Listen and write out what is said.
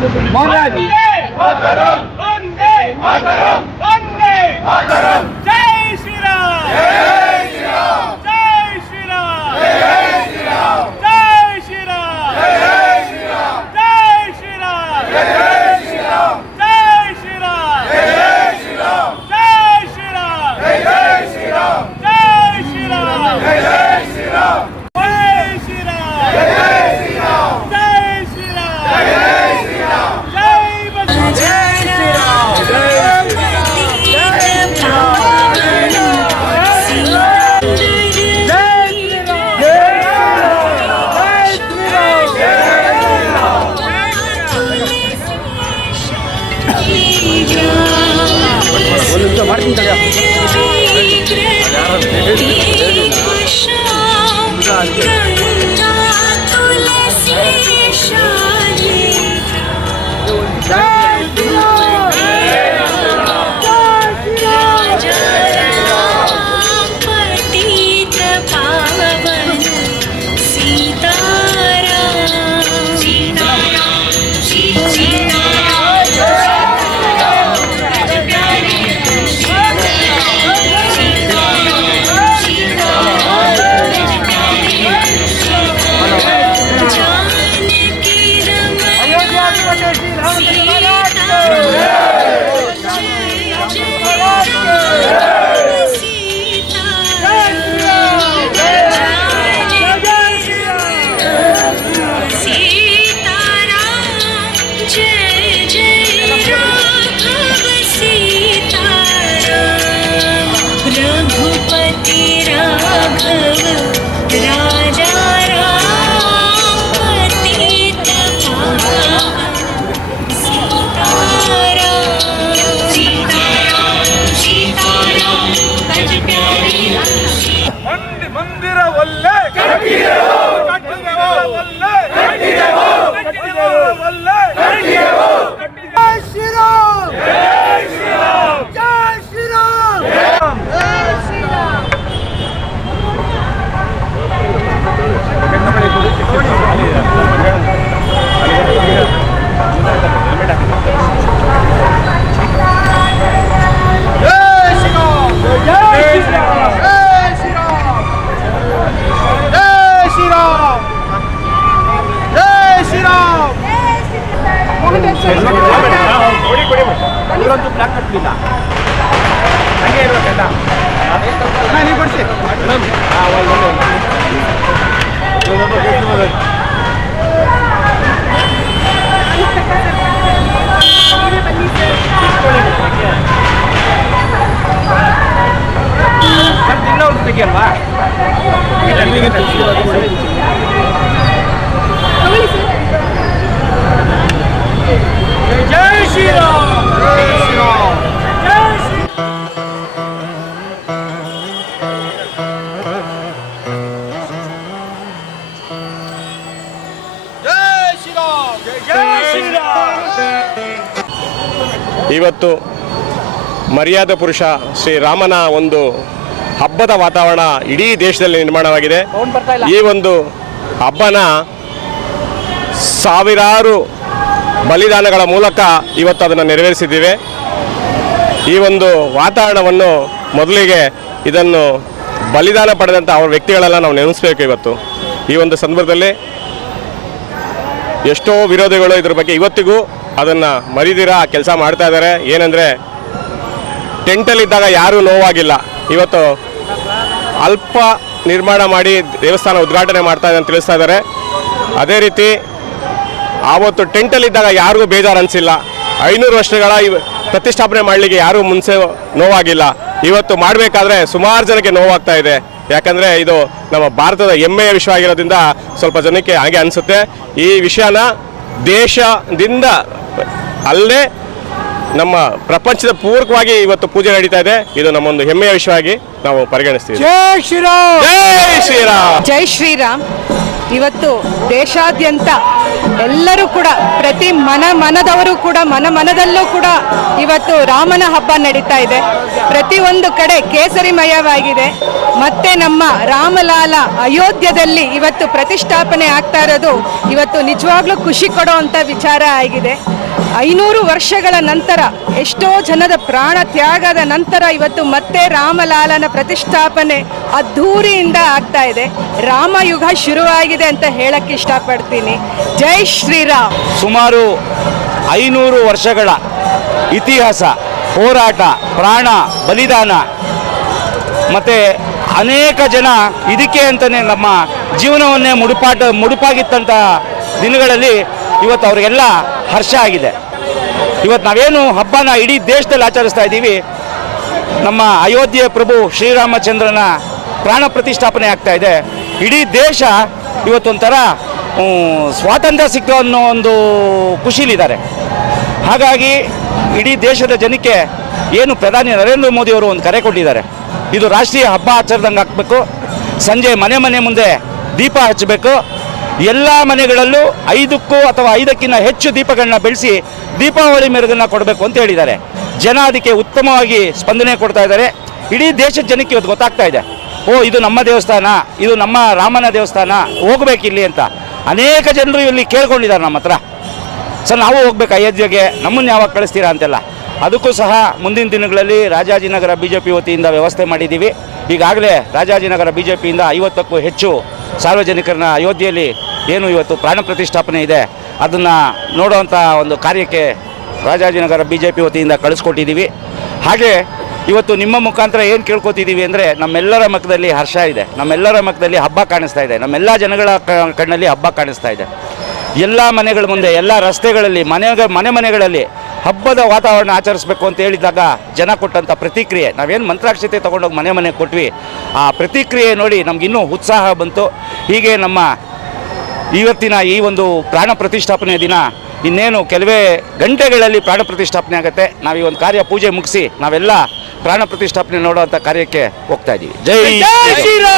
ಮಹಾರಾಜ್ ಜೈ ಶ್ರೀರಾಮ್ ಜೈ ಶ್ರೀರಾಮ್ ಜೈ ಶ್ರೀರಾಮ್ ಜೈ ಶ್ರೀರಾಮ್ ಜೈ ಶ್ರೀರಾಮ್ ಜೈ ಶ್ರೀರಾಮ್ ಜೈ ಶ್ರೀರಾಮ್ ಜೈ ಶ್ರೀರಾಮ್ ಜೈ ಶ್ರೀರಾಮ್ ಜೈ ಶ್ರೀರಾಮ್ ಜೈ ಶ್ರೀರಾಮ್ ಜೈ ಶ್ರೀರಾಮ್ ಜೈ ಶ್ರೀರಾಮ್ ಜೈ ಶ್ರೀರಾಮ್ ಜೈ ಶ್ರೀರಾಮ್ ಜೈ ಶ್ರೀರಾಮ್ ಜೈ ಶ್ರೀರಾಮ್ ಜೈ ಬಸವ ಜೈ ಶ್ರೀರಾಮ್ ಇವತ್ತು ಮರ್ಯಾದ ಪುರುಷ ಶ್ರೀರಾಮನ ಒಂದು ಹಬ್ಬದ ವಾತಾವರಣ ಇಡೀ ದೇಶದಲ್ಲಿ ನಿರ್ಮಾಣವಾಗಿದೆ. ಈ ಒಂದು ಹಬ್ಬನ ಸಾವಿರಾರು ಬಲಿದಾನಗಳ ಮೂಲಕ ಇವತ್ತು ಅದನ್ನು ನೆರವೇರಿಸಿದ್ದೇವೆ. ಈ ಒಂದು ವಾತಾವರಣವನ್ನು ಮೊದಲಿಗೆ ಇದನ್ನು ಬಲಿದಾನ ಪಡೆದಂಥ ಅವರ ವ್ಯಕ್ತಿಗಳೆಲ್ಲ ನಾವು ನೆನೆಸಬೇಕು. ಇವತ್ತು ಈ ಒಂದು ಸಂದರ್ಭದಲ್ಲಿ ಎಷ್ಟೋ ವಿರೋಧಿಗಳು ಇದ್ರ ಬಗ್ಗೆ ಇವತ್ತಿಗೂ ಅದನ್ನು ಮರಿದಿರ ಕೆಲಸ ಮಾಡ್ತಾ ಇದ್ದಾರೆ. ಏನಂದರೆ ಟೆಂಟಲ್ಲಿದ್ದಾಗ ಯಾರೂ ನೋವಾಗಿಲ್ಲ, ಇವತ್ತು ಅಲ್ಪ ನಿರ್ಮಾಣ ಮಾಡಿ ದೇವಸ್ಥಾನ ಉದ್ಘಾಟನೆ ಮಾಡ್ತಾ ಇದೆ ಅಂತ ತಿಳಿಸ್ತಾ ಇದ್ದಾರೆ. ಅದೇ ರೀತಿ ಆವತ್ತು ಟೆಂಟಲ್ಲಿದ್ದಾಗ ಯಾರಿಗೂ ಬೇಜಾರು ಅನಿಸಿಲ್ಲ. 500 ವರ್ಷಗಳ ಪ್ರತಿಷ್ಠಾಪನೆ ಮಾಡಲಿಕ್ಕೆ ಯಾರೂ ಮುಂಚೆ ನೋವಾಗಿಲ್ಲ. ಇವತ್ತು ಮಾಡಬೇಕಾದ್ರೆ ಸುಮಾರು ಜನಕ್ಕೆ ನೋವಾಗ್ತಾ ಇದೆ. ಯಾಕಂದರೆ ಇದು ನಮ್ಮ ಭಾರತದ ಹೆಮ್ಮೆಯ ವಿಷಯ ಆಗಿರೋದ್ರಿಂದ ಸ್ವಲ್ಪ ಜನಕ್ಕೆ ಹಾಗೆ ಅನಿಸುತ್ತೆ. ಈ ವಿಷಯನ ದೇಶದಿಂದ ಅಲ್ಲೇ ನಮ್ಮ ಪ್ರಪಂಚದ ಪೂರ್ವಕವಾಗಿ ಇವತ್ತು ಪೂಜೆ ನಡೀತಾ ಇದೆ. ಇದು ನಮ್ಮೊಂದು ಹೆಮ್ಮೆಯ ವಿಷಯವಾಗಿ ನಾವು ಪರಿಗಣಿಸ್ತೀವಿ. ಜೈ ಶ್ರೀರಾಮ್ ಜೈ ಶ್ರೀರಾಮ್ ಜೈ ಶ್ರೀರಾಮ್. ಇವತ್ತು ದೇಶಾದ್ಯಂತ ಎಲ್ಲರೂ ಕೂಡ ಪ್ರತಿ ಮನದವರು ಕೂಡ ಮನದಲ್ಲೂ ಕೂಡ ಇವತ್ತು ರಾಮನ ಹಬ್ಬ ನಡೀತಾ ಇದೆ. ಪ್ರತಿಯೊಂದು ಕಡೆ ಕೇಸರಿಮಯವಾಗಿದೆ. ಮತ್ತೆ ನಮ್ಮ ರಾಮಲಾಲ ಅಯೋಧ್ಯದಲ್ಲಿ ಇವತ್ತು ಪ್ರತಿಷ್ಠಾಪನೆ ಆಗ್ತಾ ಇರೋದು ಇವತ್ತು ನಿಜವಾಗ್ಲೂ ಖುಷಿ ಕೊಡುವಂಥ ವಿಚಾರ ಆಗಿದೆ. 500 ವರ್ಷಗಳ ನಂತರ, ಎಷ್ಟೋ ಜನದ ಪ್ರಾಣ ತ್ಯಾಗದ ನಂತರ ಇವತ್ತು ಮತ್ತೆ ರಾಮಲಾಲನ ಪ್ರತಿಷ್ಠಾಪನೆ ಅದ್ಧೂರಿಯಿಂದ ಆಗ್ತಾ ಇದೆ. ರಾಮಯುಗ ಶುರುವಾಗಿದೆ ಅಂತ ಹೇಳಕ್ಕೆ ಇಷ್ಟಪಡ್ತೀನಿ. ಜೈ ಶ್ರೀರಾಮ್. ಸುಮಾರು 500 ವರ್ಷಗಳ ಇತಿಹಾಸ, ಹೋರಾಟ, ಪ್ರಾಣ ಬಲಿದಾನ ಮತ್ತು ಅನೇಕ ಜನ ಇದಕ್ಕೆ ಅಂತಲೇ ನಮ್ಮ ಜೀವನವನ್ನೇ ಮುಡುಪಾಗಿತ್ತಂಥ ದಿನಗಳಲ್ಲಿ ಇವತ್ತು ಅವರಿಗೆಲ್ಲ ಹರ್ಷ ಆಗಿದೆ. ಇವತ್ತು ನಾವೇನು ಹಬ್ಬನ ಇಡೀ ದೇಶದಲ್ಲಿ ಆಚರಿಸ್ತಾ ಇದ್ದೀವಿ, ನಮ್ಮ ಅಯೋಧ್ಯೆ ಪ್ರಭು ಶ್ರೀರಾಮಚಂದ್ರನ ಪ್ರಾಣ ಪ್ರತಿಷ್ಠಾಪನೆ ಆಗ್ತಾ ಇದೆ. ಇಡೀ ದೇಶ ಇವತ್ತೊಂಥರ ಸ್ವಾತಂತ್ರ್ಯ ಸಿಕ್ತು ಅನ್ನೋ ಒಂದು ಖುಷಿಲಿದ್ದಾರೆ. ಹಾಗಾಗಿ ಇಡೀ ದೇಶದ ಜನಕ್ಕೆ ಏನು ಪ್ರಧಾನಿ ನರೇಂದ್ರ ಮೋದಿಯವರು ಒಂದು ಕರೆ ಕೊಟ್ಟಿದ್ದಾರೆ, ಇದು ರಾಷ್ಟ್ರೀಯ ಹಬ್ಬ ಆಚರಿದಂಗೆ ಹಾಕಬೇಕು. ಸಂಜೆ ಮನೆ ಮುಂದೆ ದೀಪ ಹಚ್ಚಬೇಕು. ಎಲ್ಲ ಮನೆಗಳಲ್ಲೂ 5ಕ್ಕೂ ಅಥವಾ 5ಕ್ಕಿಂತ ಹೆಚ್ಚು ದೀಪಗಳನ್ನ ಬೆಳೆಸಿ ದೀಪಾವಳಿ ಮೆರುಗನ್ನು ಕೊಡಬೇಕು ಅಂತ ಹೇಳಿದ್ದಾರೆ. ಜನ ಅದಕ್ಕೆ ಉತ್ತಮವಾಗಿ ಸ್ಪಂದನೆ ಕೊಡ್ತಾ ಇದ್ದಾರೆ. ಇಡೀ ದೇಶದ ಜನಕ್ಕೆ ಇವತ್ತು ಗೊತ್ತಾಗ್ತಾ ಇದೆ, ಇದು ನಮ್ಮ ದೇವಸ್ಥಾನ, ಇದು ನಮ್ಮ ರಾಮನ ದೇವಸ್ಥಾನ, ಹೋಗ್ಬೇಕಿಲ್ಲಿ ಅಂತ ಅನೇಕ ಜನರು ಇಲ್ಲಿ ಕೇಳ್ಕೊಂಡಿದ್ದಾರೆ ನಮ್ಮ ಹತ್ರ. ಸರ್ ನಾವು ಹೋಗ್ಬೇಕು ಅಯೋಧ್ಯೆಗೆ, ನಮ್ಮನ್ನು ಯಾವಾಗ ಕಳಿಸ್ತೀರಾ ಅಂತೆಲ್ಲ. ಅದಕ್ಕೂ ಸಹ ಮುಂದಿನ ದಿನಗಳಲ್ಲಿ ರಾಜಾಜಿನಗರ BJP ವತಿಯಿಂದ ವ್ಯವಸ್ಥೆ ಮಾಡಿದ್ದೀವಿ. ಈಗಾಗಲೇ ರಾಜಾಜಿನಗರ BJPಯಿಂದ 50ಕ್ಕೂ ಹೆಚ್ಚು ಸಾರ್ವಜನಿಕರನ್ನ ಅಯೋಧ್ಯೆಯಲ್ಲಿ ಏನು ಇವತ್ತು ಪ್ರಾಣ ಪ್ರತಿಷ್ಠಾಪನೆ ಇದೆ ಅದನ್ನು ನೋಡುವಂಥ ಒಂದು ಕಾರ್ಯಕ್ಕೆ ರಾಜಾಜಿನಗರ BJP ವತಿಯಿಂದ ಕಳಿಸ್ಕೊಟ್ಟಿದ್ದೀವಿ. ಹಾಗೆ ಇವತ್ತು ನಿಮ್ಮ ಮುಖಾಂತರ ಏನು ಕೇಳ್ಕೊತಿದ್ದೀವಿ ಅಂದರೆ, ನಮ್ಮೆಲ್ಲರ ಮುಖದಲ್ಲಿ ಹರ್ಷ ಇದೆ, ನಮ್ಮೆಲ್ಲರ ಮುಖದಲ್ಲಿ ಹಬ್ಬ ಕಾಣಿಸ್ತಾ ಇದೆ, ನಮ್ಮೆಲ್ಲ ಜನಗಳ ಕಣ್ಣಲ್ಲಿ ಹಬ್ಬ ಕಾಣಿಸ್ತಾ ಇದೆ. ಎಲ್ಲ ಮನೆಗಳ ಮುಂದೆ, ಎಲ್ಲ ರಸ್ತೆಗಳಲ್ಲಿ, ಮನೆಗಳಲ್ಲಿ ಹಬ್ಬದ ವಾತಾವರಣ ಆಚರಿಸಬೇಕು ಅಂತ ಹೇಳಿದಾಗ ಜನ ಕೊಟ್ಟಂಥ ಪ್ರತಿಕ್ರಿಯೆ, ನಾವೇನು ಮಂತ್ರಾಕ್ಷತೆ ತೊಗೊಂಡೋಗಿ ಮನೆ ಕೊಟ್ವಿ, ಆ ಪ್ರತಿಕ್ರಿಯೆ ನೋಡಿ ನಮಗಿನ್ನೂ ಉತ್ಸಾಹ ಬಂತು. ಹೀಗೆ ನಮ್ಮ ಇವತ್ತಿನ ಈ ಒಂದು ಪ್ರಾಣ ಪ್ರತಿಷ್ಠಾಪನೆಯ ದಿನ ಇನ್ನೇನು ಕೆಲವೇ ಗಂಟೆಗಳಲ್ಲಿ ಪ್ರಾಣ ಪ್ರತಿಷ್ಠಾಪನೆ ಆಗುತ್ತೆ. ನಾವು ಈ ಒಂದು ಕಾರ್ಯ ಪೂಜೆ ಮುಗಿಸಿ ನಾವೆಲ್ಲ ಪ್ರಾಣ ಪ್ರತಿಷ್ಠಾಪನೆ ನೋಡುವಂಥ ಕಾರ್ಯಕ್ಕೆ ಹೋಗ್ತಾ ಇದ್ದೀವಿ. ಜೈ ಶ್ರೀರಾಮ್.